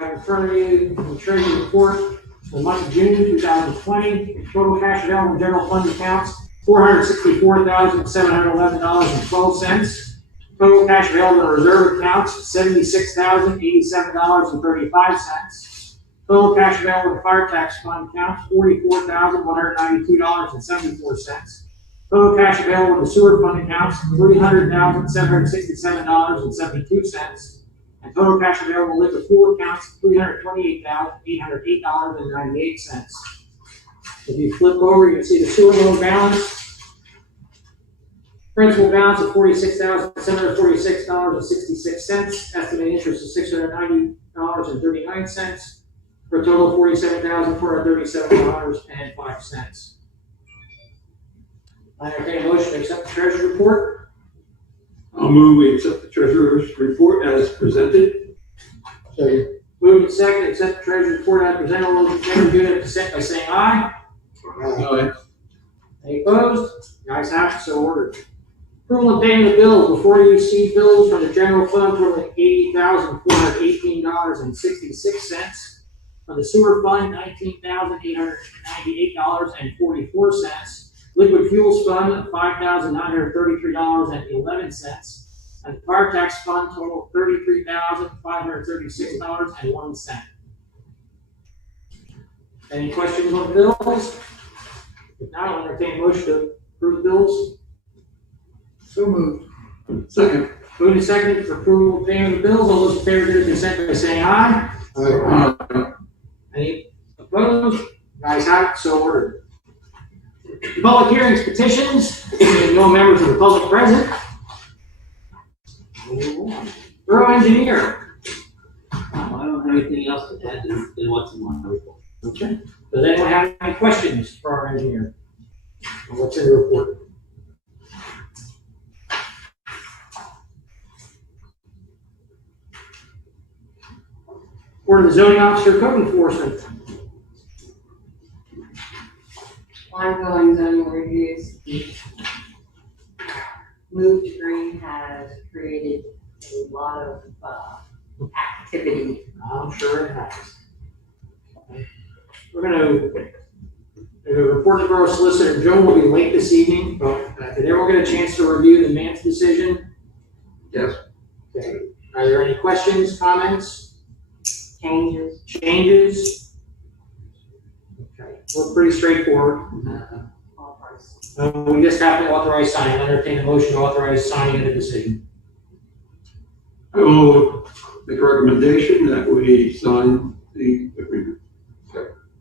In front of you, the Treasury report for the month of June 2020. Total cash available in general fund accounts, $464,711.12. Total cash available in reserve accounts, $76,087.35. Total cash available in fire tax fund accounts, $44,192.74. Total cash available in the sewer fund accounts, $300,767.72. And total cash available in liquid fuel accounts, $328,808.98. If you flip over, you can see the sewer loan balance. Principal balance of $46,746.66. Estimated interest of $690.39. For a total of $47,437.05. I entertain a motion to accept the treasurer's report. I'll move we accept the treasurer's report as presented. Second. Moved and second, accept the treasurer's report as presented. All those in favor, do it consent by saying aye. Aye. Any opposed? The ayes have it, so ordered. Approval of paying the bills. Before you see bills from the general fund totaling $80,418.66. From the sewer fund, $19,898.44. Liquid fuels fund of $5,933.11. And the fire tax fund total $33,536.01. Any questions on the bills? If not, I'll entertain a motion to approve the bills. So moved. Second. Moved and seconded for approval of paying the bills. All those in favor, do consent by saying aye. Aye. Any opposed? Ayes have it, so ordered. Public hearings, petitions. No members of the public present. Borough engineer. I don't have anything else to add than what's in my report. Okay. Does anyone have any questions for our engineer? On what's in the report? Or the zoning officer, code enforcement. Ongoing zoning reviews. Move to Green has created a lot of activity. I'm sure it has. We're going to report to Borough Solicitor. Joe will be late this evening, but did everyone get a chance to review the Mance decision? Yes. Okay. Are there any questions, comments? Changes? Okay. Well, pretty straightforward. We just have to authorize signing. I'll entertain a motion to authorize signing of the decision. I will make a recommendation that we sign the agreement.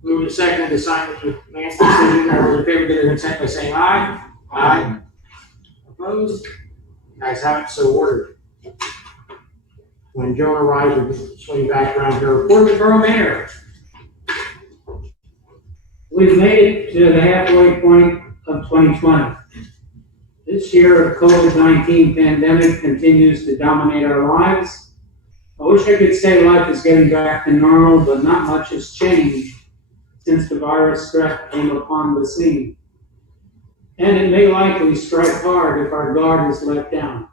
Move to second to sign the Mance decision. All those in favor, give their consent by saying aye. Aye. Opposed? Guys have it, so ordered. When Joan arrives, we'll swing back around here. Report of the Borough Mayor. We've made it to the halfway point of 2020. This year, the COVID-19 pandemic continues to dominate our lives. I wish I could say life is getting back to normal, but not much has changed since the virus threat came upon the scene. And it may likely strike hard if our guard is let down.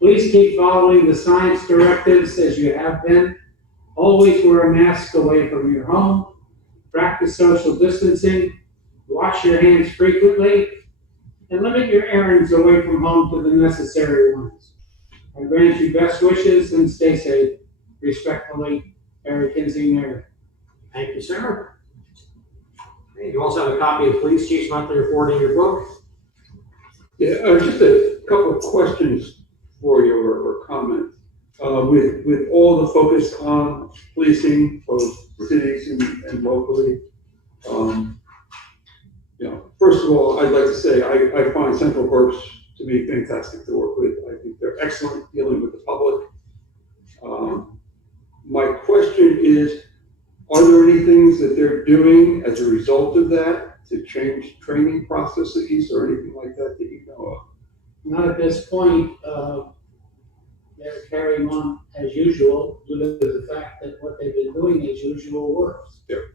Please keep following the science directives as you have been. Always wear a mask away from your home. Practice social distancing. Wash your hands frequently. And limit your errands away from home to the necessary ones. I grant you best wishes and stay safe. Respectfully, Barry Kinsey, Mayor. Thank you, sir. You also have a copy of the Police Chief's monthly report in your book. Yeah, just a couple of questions for you or comments. With all the focus on policing, both cities and locally, first of all, I'd like to say I find Central Berks to be fantastic to work with. I think they're excellent dealing with the public. My question is, are there any things that they're doing as a result of that to change training processes or anything like that that you know of? Not at this point. They're carrying on as usual due to the fact that what they've been doing as usual works. Yeah.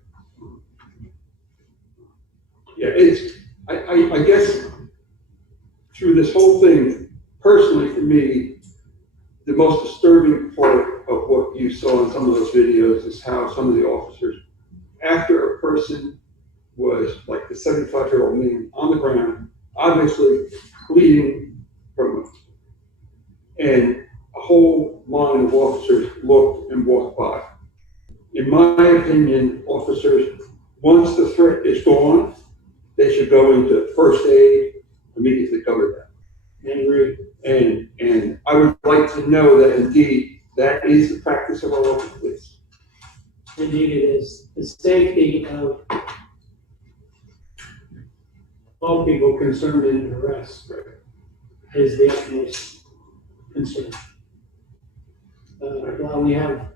Yeah, I guess through this whole thing, personally for me, the most disturbing part you saw in some of those videos is how some of the officers, after a person was like the 75-year-old man on the ground, obviously bleeding from, and a whole line of officers looked and walked by. In my opinion, officers, once the threat is gone, they should go into first aid, immediately cover that. I agree. And I would like to know that indeed that is the practice of our local police. Indeed it is. The safety of all people concerned in an arrest is the utmost concern. While we have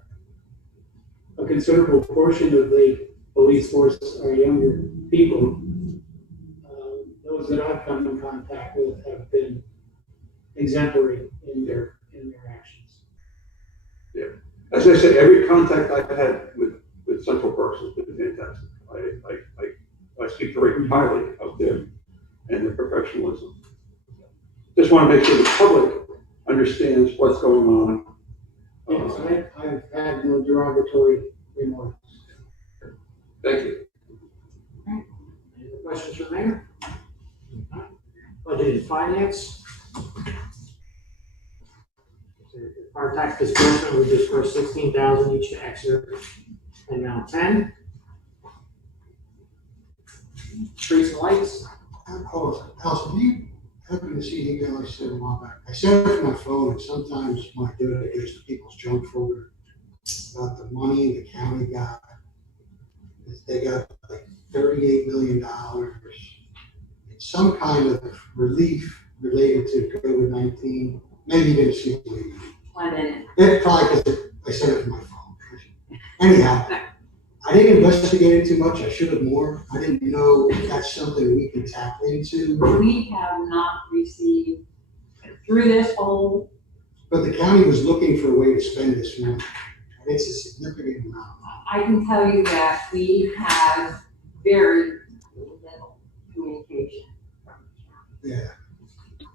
a considerable portion of the police force are younger people, those that I've come in contact with have been exemplary in their actions. Yeah. As I said, every contact I've had with Central Berks has been fantastic. I speak very highly of them and their professionalism. Just want to make sure the public understands what's going on. Yes, I've had no derogatory remarks. Thank you. Any other questions for the mayor? Budget and finance. Our tax disbursement, we dispersed 16,000 each to Exeter and now 10. Streets and lights. Allison, do you happen to see the email I sent a while back? I sent it to my phone, and sometimes when I do it, it goes to people's junk folder about the money the county got. They got like $38 million. It's some kind of relief related to COVID-19. Maybe you didn't see it. I didn't. It probably because I sent it to my phone. Anyhow, I didn't investigate it too much. I should have more. I didn't know that's something we can tap into. We have not received through this whole, But the county was looking for a way to spend this money. And it's a significant amount. I can tell you that we have very little communication Yeah.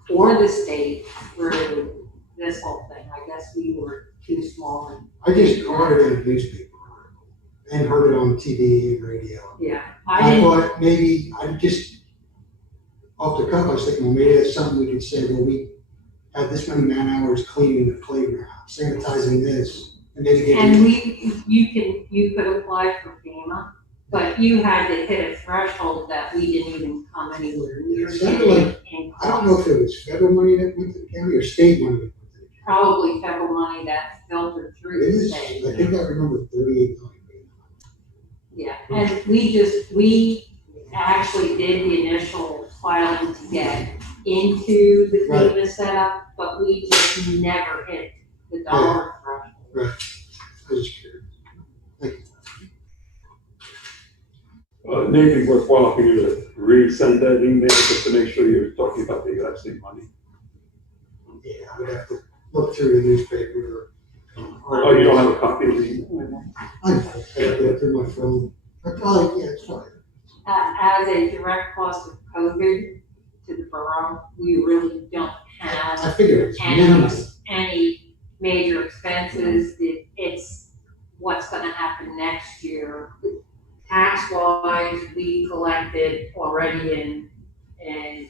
or the state through this whole thing. I guess we were too small and. I just heard it in a newspaper article and heard it on TV and radio. Yeah, I thought maybe, I just, off the cuff, I was thinking, well, maybe that's something we could say, well, we had this many man hours cleaning the playground, sanitizing this, and then And you could apply for FEMA, but you had to hit a threshold that we didn't even come anywhere near. It sounded like- in I don't know if it was federal money that went to the county or state money that went to the county. Probably federal money that filtered It through the is, state. I think I remember 38 million. Yeah, and we actually did the initial filing to get into the Right. FEMA setup, but we just never hit the dollar threshold. Right, I was just curious. Maybe worthwhile for you to resend that email just to make sure you're talking about the exact same money. Yeah, I would have to look through the newspaper. Oh, you don't have a copy of the email? I have to go through my phone. I probably, yeah, it's fine. As a direct cost of COVID to the borough, we really don't have I figured it's minimal. any major expenses. It's what's gonna happen next year. Tax wise, we collected already in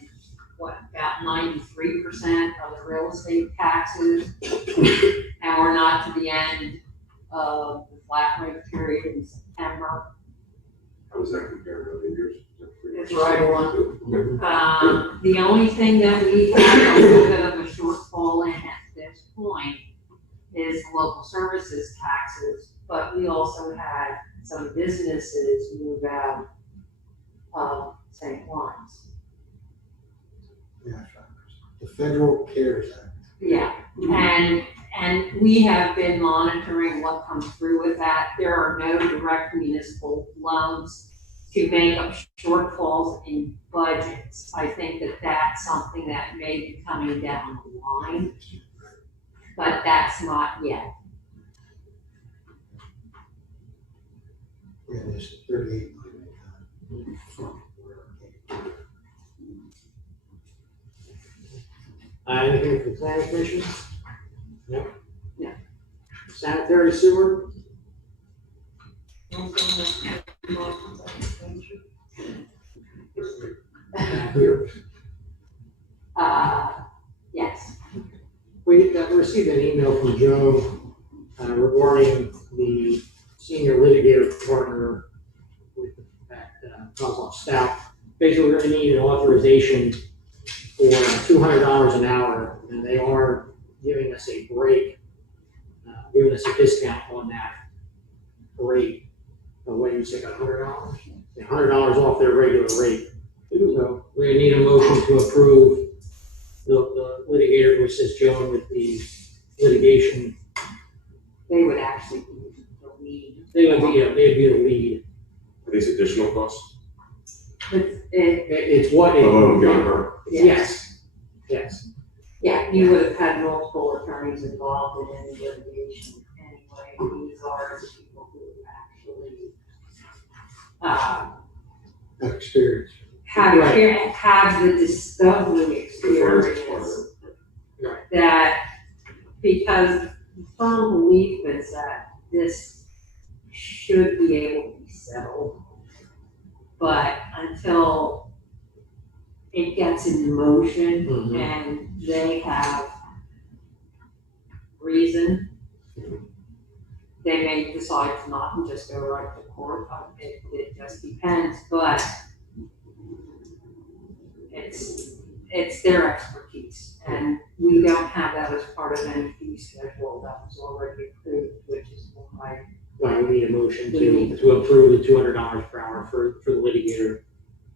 what, about 93% of the real estate taxes. And we're not to the end of the flat rate period in September. How does that compare to other years? It's right on. The only thing that we have a little bit of a shortfall in at this point is local services taxes, but we also had some businesses move out of St. Lawrence. Yeah, the Federal CARES Act. Yeah, and we have been monitoring what comes through with that. There are no direct municipal loans to make up shortfalls in budgets. I think that that's something that may be coming down the line, but that's not yet. Yeah, there's 38 million. Anything from the planning commission? No? No. Sanitary sewer, here. Yes. We received an email from Joe regarding the senior litigator partner with that Kozloff Stout. Basically, we're gonna need an authorization for $200 an hour, and they are giving us a break, giving us a discount on that rate. What do you say, $100? $100 off their regular rate. So we need a motion to approve the litigator, which is Joan with the litigation. They would actually be the lead. They'd be the lead. Are these additional costs? It's what it. Above and beyond her? Yes, yes. Yeah, you would have had multiple attorneys involved in any litigation anyway. These are the people who actually, That experience. have the discovery experience. Right. That, because the firm belief is that this should be able to be settled. But until it gets in motion Mhm. and they have reason, they may decide to not and just go right to court. It just depends, but it's their expertise. And we don't have that as part of any fee schedule that was already approved, which is why Well, we need a motion to approve the $200 per hour for the litigator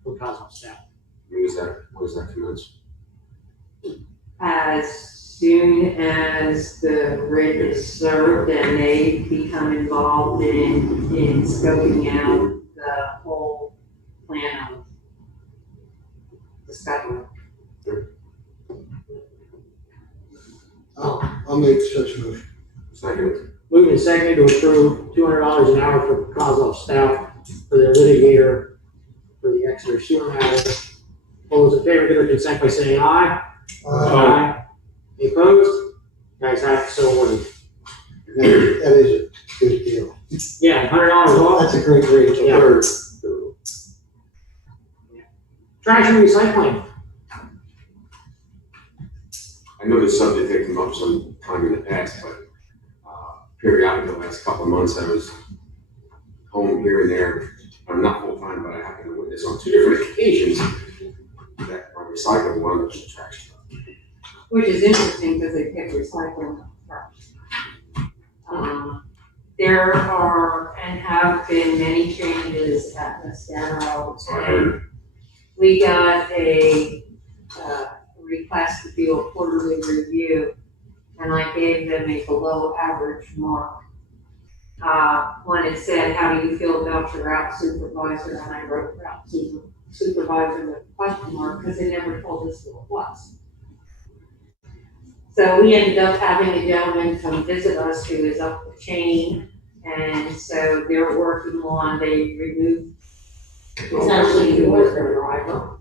for Cosmo staff. When does that commence? as soon as the writ is served and they become involved in scoping out the whole plan of discovery. I'll make such a motion. Second. Moving and seconded to approve $200 an hour for Kozloff Stout for their litigator for the Exeter sewer matter. All those in favor, give their consent by saying aye. Aye. Any opposed? Guys have it, so ordered. That is a good deal. Yeah, $100 off. That's a great rate. Yeah. Trash and recycling. I know this subject had come up some time in the past, but periodically the last couple of months I was home here and there. I'm not full time, but I happened to witness on 2 different occasions that my recycling wound up in the trash truck. Which is interesting because they pick recycling up first. There are and have been many changes at Mascaro. So I heard. We got a request to do a quarterly review, and I gave them a below average mark. When it said, how do you feel about your route supervisor? And I wrote route supervisor with a question mark because they never told us who it was. So we ended up having a gentleman come visit us who is up the chain, and so they're working on, they removed essentially who was their driver.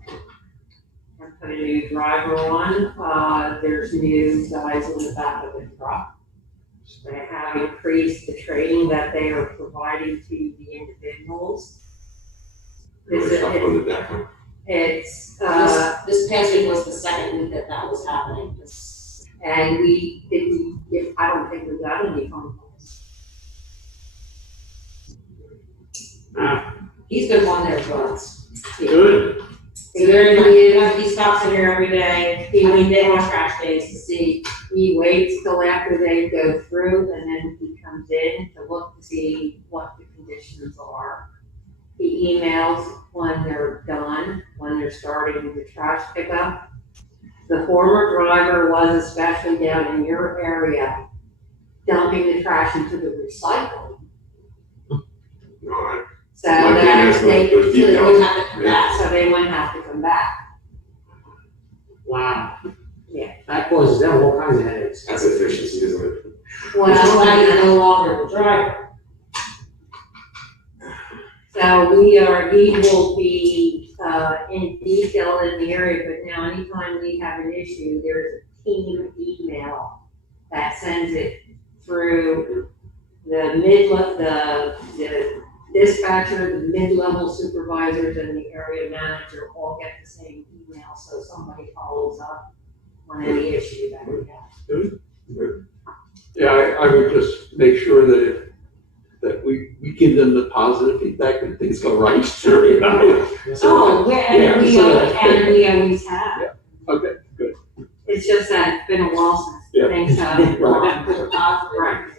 And put a new driver on, there's new guys in the back of the truck. They have increased the training that they are providing to the individuals. It's, This past week was the second week that was happening. and I don't think we got any phone calls. He's been on there for us. Good. So he stops in here every day, he did on trash days to see. He waits till after they go through and then he comes in to look to see what the conditions are. He emails when they're done, when they're starting the trash pickup. The former driver was especially down in your area dumping the trash into the recycling. No, So My that goodness, they, those So they details. wouldn't have to come back. so they wouldn't have to come back. Wow. Yeah. That causes them all kinds of headaches. That's efficiency, isn't it? Well, now you're no longer the driver. So he will be, in detail in the area, but now anytime we have an issue, there's a team email that sends it through the the dispatcher, the mid-level supervisors, and the area manager all get the same email, so somebody follows up on any issue that we have. Good. Yeah, I would just make sure that we give them the positive feedback when things go right. Sure. You know? Oh, and we always have. Yeah. Okay, good. It's just that it's been a while since Yeah. things have Right. gone with the positive. Right.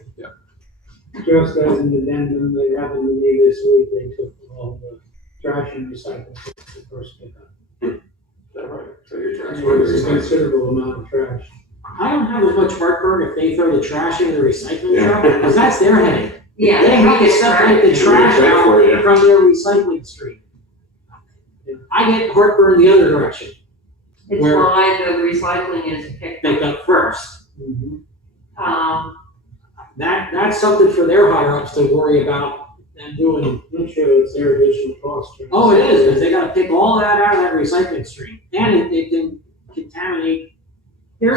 Just as an addendum, they happened to me this week, they took all the trash and recycling to the first pickup. Is that right? So you're And transferring it was a the recycling. considerable amount of trash. I don't have as much heartburn if they throw the trash in the recycling Yeah. truck, because that's their headache. Yeah. They have to we get separate the trash Right out for you. from their recycling stream. I get heartburn the other direction, It's where- why the recycling is picked picked up. up first. That's something for their higher ups to worry about and doing. I'm sure it's their additional cost. Oh, it is, because they gotta pick all that out of that recycling stream, and it can contaminate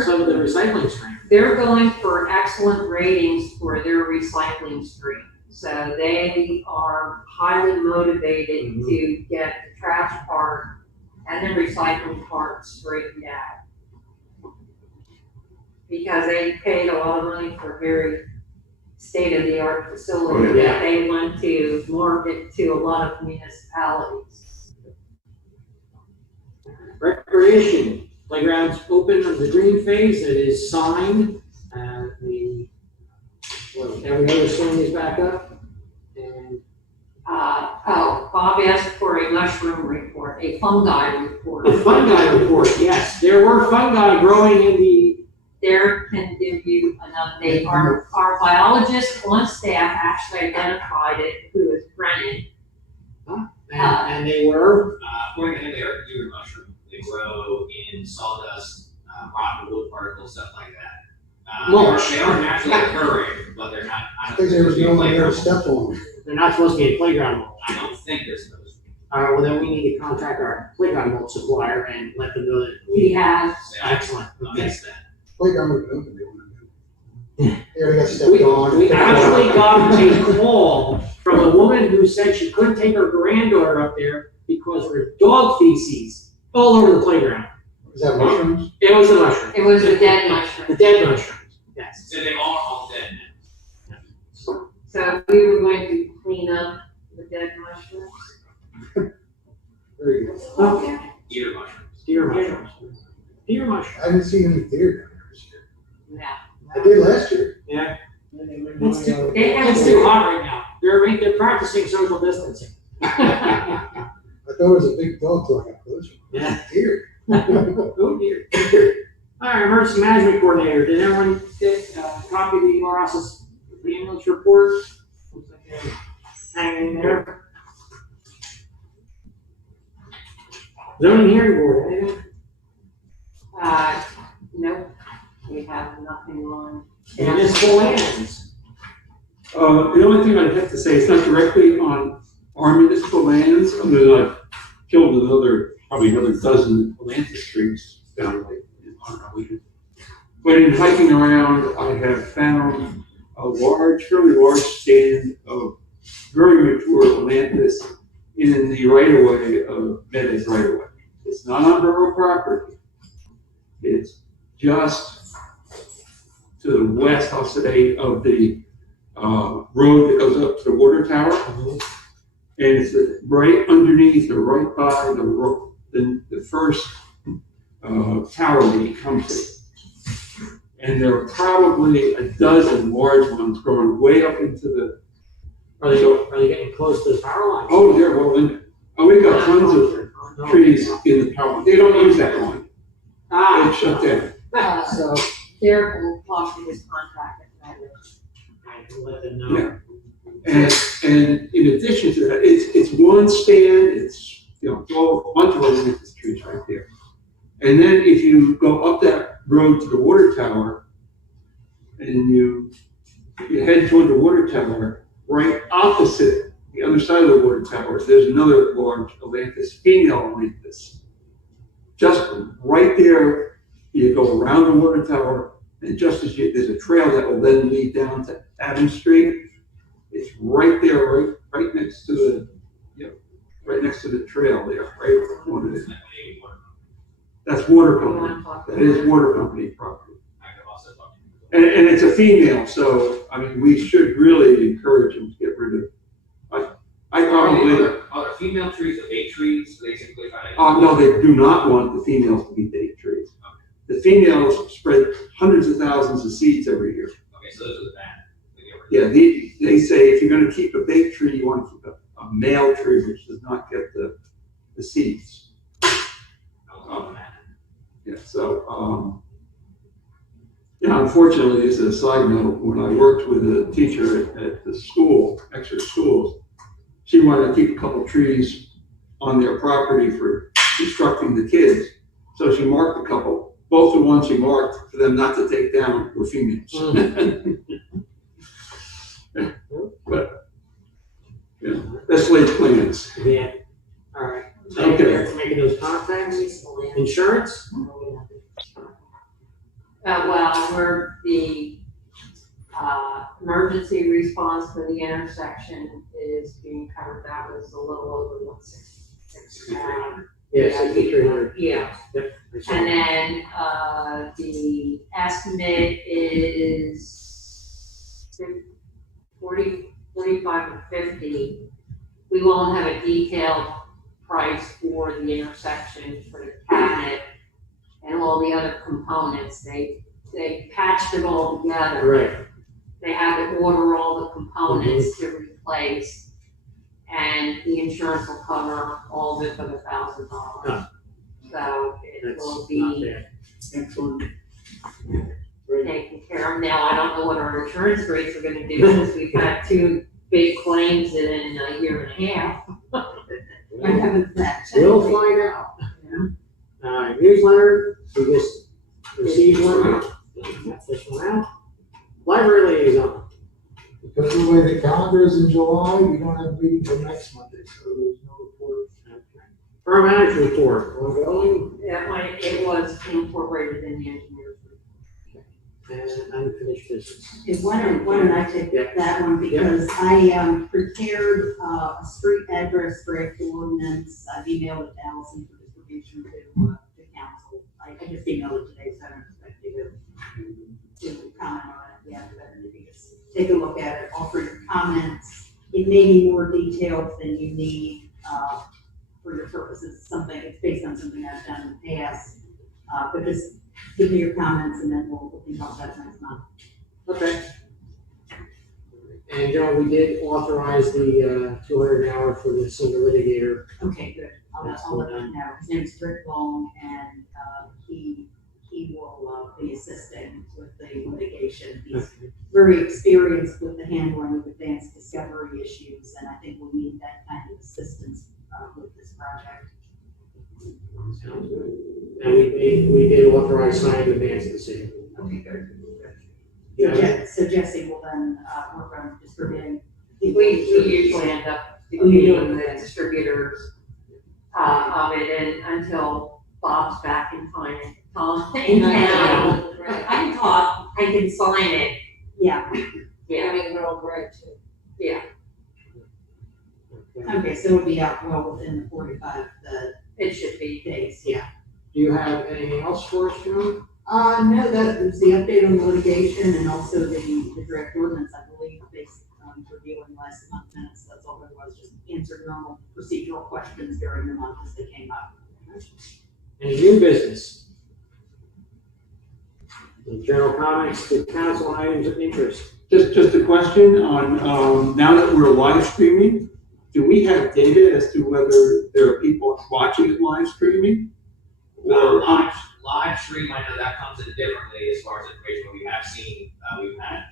some of the recycling stream. They're going for excellent ratings for their recycling stream. So they are highly motivated to get the trash part and the recycling part straightened out. Because they paid a lot of money for a very state-of-the-art facility Oh, yeah. that they want to market to a lot of municipalities. Recreation, playground's open on the green phase, it is signed, every other swing is back up, and Bob asked for a mushroom report, a fungi report. the fungi report, yes, there were fungi growing in the, There can give you an update. Our biologist on staff actually identified it, who is Brennan. and they were, According to him, they are dewar mushroom. They grow in sawdust, rotten wood particles, stuff like that. Mulch. They are naturally occurring, but they're not. I think there was no one there to step on. they're not supposed to be a playground mulch. I don't think they're supposed to be. Well, then we need to contact our playground mulch supplier and let them know that He we, has, excellent, I'll okay. miss that. Playground would open, they wouldn't do. They already got stepped on. We actually got a call from a woman who said she couldn't take her granddaughter up there because there was dog feces all over the playground. Is that mushrooms? It was a mushroom. it was a dead The mushroom. dead mushrooms, yes. So they are all dead now. So we were going to clean up the dead mushrooms. Very good. Okay. Ear mushrooms. Deer mushrooms. Deer mushrooms. I haven't seen any deer down there this year. Yeah. I did last year. Yeah. It's They have It's too hot right now. They're practicing social distancing. I thought it was a big dog till I got closer. Yeah. Deer. Oh dear. All right, emergency management coordinator, did everyone get a copy of the Morales ambulance report? Looks like they're hanging there. Zoning hearing board, anything? Nope, we have nothing on. Municipal lands. The only thing I'd have to say, it's not directly on our municipal lands, other than I've killed probably another dozen Atlantis trees down like in our region. But in hiking around, I have found a fairly large stand of very mature Atlantis in the right-of-way of Meadows right-of-way. It's not on borough property. It's just to the west, I'll say, of the road that goes up to the water tower. And it's right underneath or right by the first tower that you come to. And there are probably a dozen large ones growing way up into the. Are they getting close to the power lines? Oh, they're well in. Oh, we got tons of trees in the power. They don't use that one. Ah, It's shut down. so, Derek will talk to his contact at that. I can let them know. Yeah. And in addition to that, it's one stand. It's a bunch of Atlantis trees right there. And then if you go up that road to the water tower, and you head toward the water tower, right opposite the other side of the water tower, there's another large Atlantis, female Atlantis. Just right there, you go around the water tower, And just as there's a trail that will then lead down to Adams Street, it's right there, right next to the, right next to the trail there, right? What it is. That's water company. That is water company property. I could also talk to you. And it's a female, so, I mean, we should really encourage them to get rid of, I probably, Are there female trees or bait trees, basically? no, they do not want the females to be date trees. The females spread hundreds of thousands of seeds every year. Okay, so those are the bad. Yeah, they say if you're gonna keep a bait tree, you wanna keep a male tree, which does not get the seeds. Yeah, so, unfortunately, as a side note, when I worked with a teacher at the school, extra schools, she wanted to keep a couple trees on their property for instructing the kids. So she marked a couple. Both the ones she marked for them not to take down were females. But, that's late plans. Yeah, all right. Okay. Making those contacts, insurance? Well, we're the, emergency response for the intersection is being covered. That was a little over 166. Yeah, 6,300. Yeah. Yep. I saw And that. then, the estimate is 45 or 50. We won't have a detailed price for the intersection, for the cabinet and all the other components. They patched it all together. Right. They had to order all the components to replace, and the insurance will cover all of it for the $1,000. Oh. So it That's will not be bad. Excellent. Great. taken care of. Now, I don't know what our insurance rates are gonna do, because we've had 2 big claims in a year and a half. I haven't checked. We'll find out. Newsletter, we just received one. Got this one out. Library liaison. Because of the way the calendar is in July, we don't have a meeting till next Monday, so there's no report. Borough manager report, ongoing It was incorporated in the engineer's report. and unfinished business. Okay, why don't I take Yeah. that one, because I prepared a street address draft ordinance. I've emailed it to Allison for distribution to council. I just emailed it today, so I don't expect you to comment on it yet, but if you just take a look at it, offer your comments. It may be more detailed than you need for your purposes, it's based on something I've done in the past, but just give me your comments and then we'll think about that next month. Okay. And Joe, we did authorize the 200 an hour for the senior litigator. Okay, good. I'll let him know. His name's Rick Long, and he will be assisting with the litigation. He's very experienced with the handling of advanced discovery issues, and I think we need that kind of assistance with this project. Sounds good. And we did authorize signing advance decision. Okay, good. Yeah. So Jesse will then work on distributing. We usually end up being the distributors of it, and until Bob's back in town. I can talk, I can sign it. Yeah. Yeah. Yeah. Okay, so it'll be out well within the 45 It should be. days. Do you have anything else for us, Joe? No, that was the update on the litigation and also the draft ordinance, I believe, based on reviewing last month's minutes. That's all there was, just answered normal procedural questions during the month as they came up. Any new business? Any general comments to council on items of interest? Just a question on, now that we're live streaming, do we have data as to whether there are people watching it live streaming? Or Live stream, I know that comes in differently as far as information. We have seen, we've had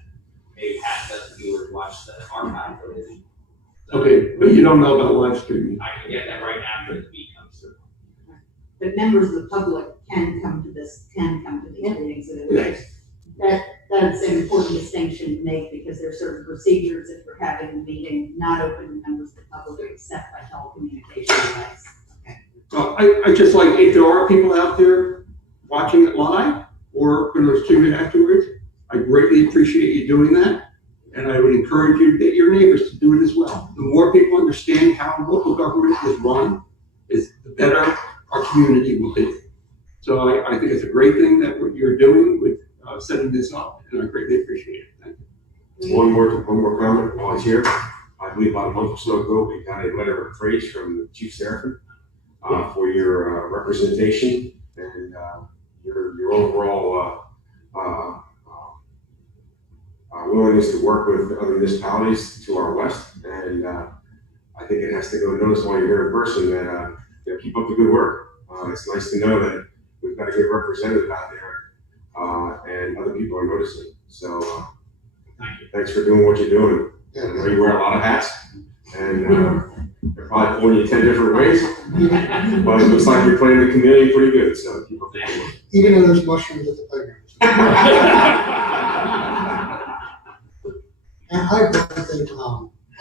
maybe half dozen viewers watch the archive footage. So okay, but you don't know about live streaming. I can get that right after the beat comes through. But members of the public can come to these meetings. So that's an important distinction to make, because there are certain procedures if we're having a meeting not open to members of the public except by telecommunication device. Okay. Well, I just like, if there are people out there watching it live, or going to stream it afterwards. I greatly appreciate you doing that, and I would encourage you to get your neighbors to do it as well. The more people understand how local government is run, the better our community will be. So I think it's a great thing that what you're doing with setting this up, and I greatly appreciate it. Thank you. One more comment while he's here. I believe about a month or so ago, we got a letter of praise from Chief Seraphim for your representation and your overall willingness to work with other municipalities to our west. And I think it has to go notice while you're here in person that keep up the good work. It's nice to know that we've got a good representative out there and other people are noticing. So thanks for doing what you're doing. I know you wear a lot of hats, and they're probably pulling you 10 different ways, but it looks like you're playing the community pretty good, so keep up the good work. Even though there's mushrooms at the playground. And I think,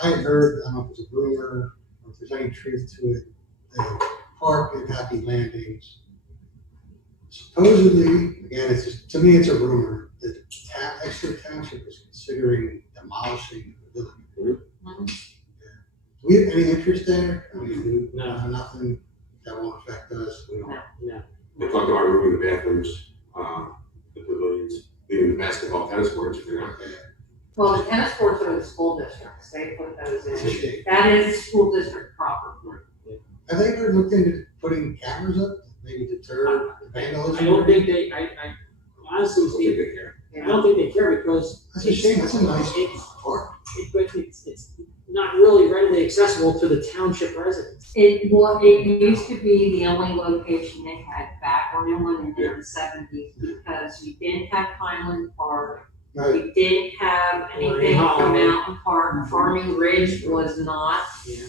I had heard, I don't know if it's a rumor or if there's any truth to it, the park at Happy Landings, supposedly, again, it's just, to me, it's a rumor, that Exeter Township is considering demolishing the village. Mhm. Do we have any interest there? I mean, No. nothing that won't affect us. We don't. No. They talked about removing the bathrooms, the pavilions, leaving the basketball, tennis courts if they're not there. Well, the tennis courts are the school districts, they put those It's a in. shame. That is school district property. Have they ever looked into putting cameras up, maybe deter vandalism? I don't think they, I honestly, I don't think they care. I don't think they care because. That's a shame, that's a nice It's, park. but it's not really readily accessible to the township residents. It used to be the only location they had back when it went in the 70s because you didn't have Pineland Park. Right. You didn't have anything from Mountain Park. Farming Ridge was not. Yeah.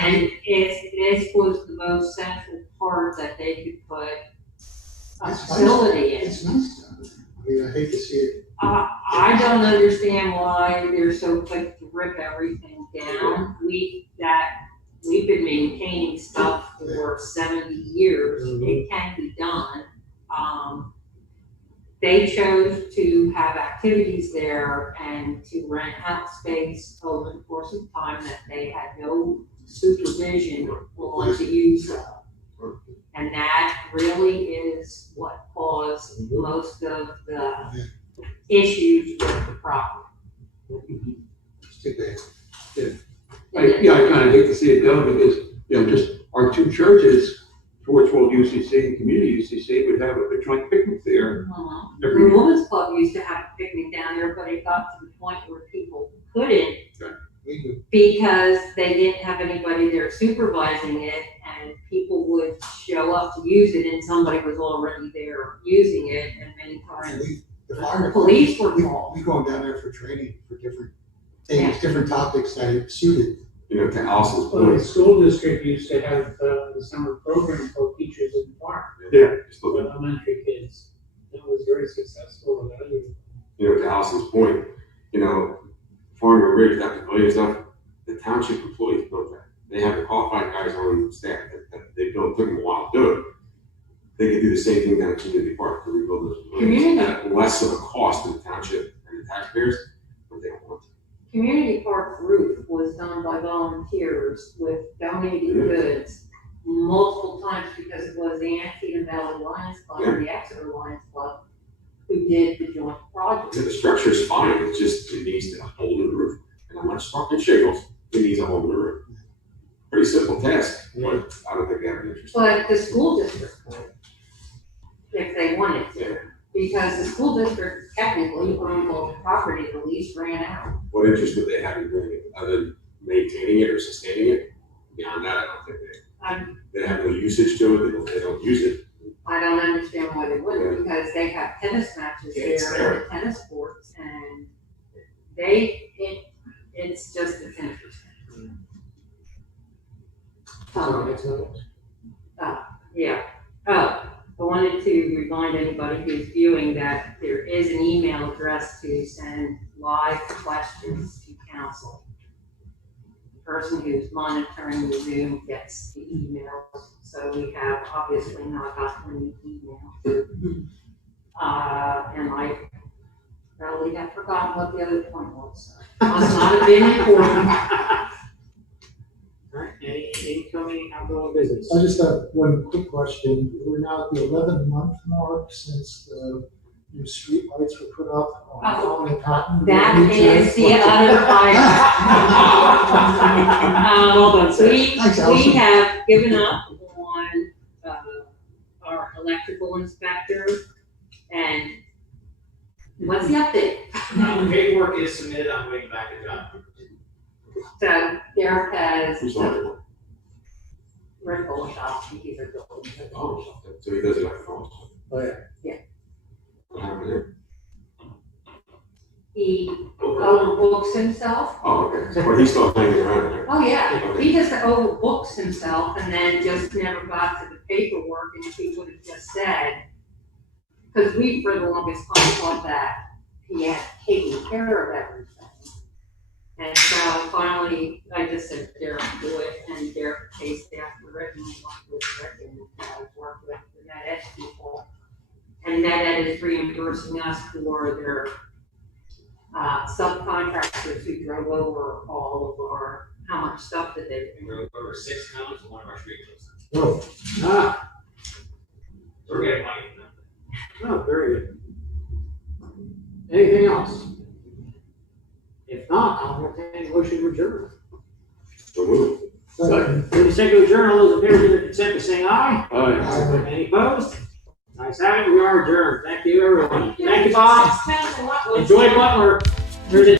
And this was the most central part that they could put a It's nice. facility in. It's nice down there. I mean, I hate to see it. I don't understand why they're so quick to rip everything down. We've been maintaining stuff for 70 years. It can be done. They chose to have activities there and to rent out space over the course of time that they had no supervision on to use. And that really is what caused most of the issues with the property. It's too bad. I kind of hate to see it go because, just our two churches, Schwartzwald UCC and Community UCC, would have a joint picnic there The every Women's Club used to have a picnic down there, but it got to the point where people couldn't We do. because they didn't have anybody there supervising it, and people would show up to use it, and somebody was already there using it, and many times The fire police were department, called. we go down there for training for different things, different topics that it suited. To Allison's Well, the point, school district used to have the summer program called Teachers in the Park just a for little elementary kids. That was very successful. to Allison's point, Farmer Ridge, that pavilion stuff, the township employees built that. They have the qualified guys on staff that they built, took them a while to do it. They could do the same thing down at Community Park to rebuild those pavilions at less of a cost to the township and the taxpayers, but they don't want to. Community Park roof was done by volunteers with donated goods multiple times because it was the Antietam Valley Lions Club and the Exeter Lions Club who did the joint project. The structure's fine, it needs a whole new roof. And I'm not talking shingles, it needs a whole new roof. Pretty simple task, but I don't think they have an interest. But the school district would, if they wanted to, because the school district technically owned all the property, the lease ran out. What interest would they have in doing it, other than maintaining it or sustaining it? Beyond that, I don't think they have no usage to it, they don't use it. I don't understand why they wouldn't, because they have tennis matches Yeah, it's there, and tennis courts, and it's interesting. So next note. Yeah. Oh, I wanted to remind anybody who's viewing that there is an email address to send live questions to council. The person who's monitoring the Zoom gets the emails, so we have obviously not gotten any emails. And I probably have forgotten what the other point was. Must not have been important. All right, any incoming, outgoing business? I just have one quick question. We're now at the 11-month mark since the new street lights were put up on Allen and Cotton. That is the other item. Well done, sir. Thanks, We Allison. have given up on, our electrical inspector, and What's the update? The paperwork is submitted, I'm waiting back to John. So Derek has Who's on it? rental shop, he's a building. Oh, so he does it like phones? Oh, yeah. Yeah. What happened there? He overbooks himself. Oh, okay, or he's still hanging around there? Oh, yeah, he just overbooks himself and then just never got to the paperwork, and if he would have just said, because we, for the longest time, thought that he had taken care of everything. And so finally, I just said, Derek, do it, and Derek chased after it, and we worked with Rick, and worked with the Net Ed people. And Net Ed is reimbursing us for their subcontractors who drove over all of our, how much stuff that they. And we're over 6 counties in one of our street closings. Oh, ah, So we're getting money from them. oh, very good. Anything else? If not, I'll entertain a motion to adjourn. So move. Second. With the second adjourn, all those in favor, give their consent by saying aye. Aye. Any opposed? Nice having you, we are adjourned. Thank you, everyone. Thank you, Bob. Enjoy Butler. There's a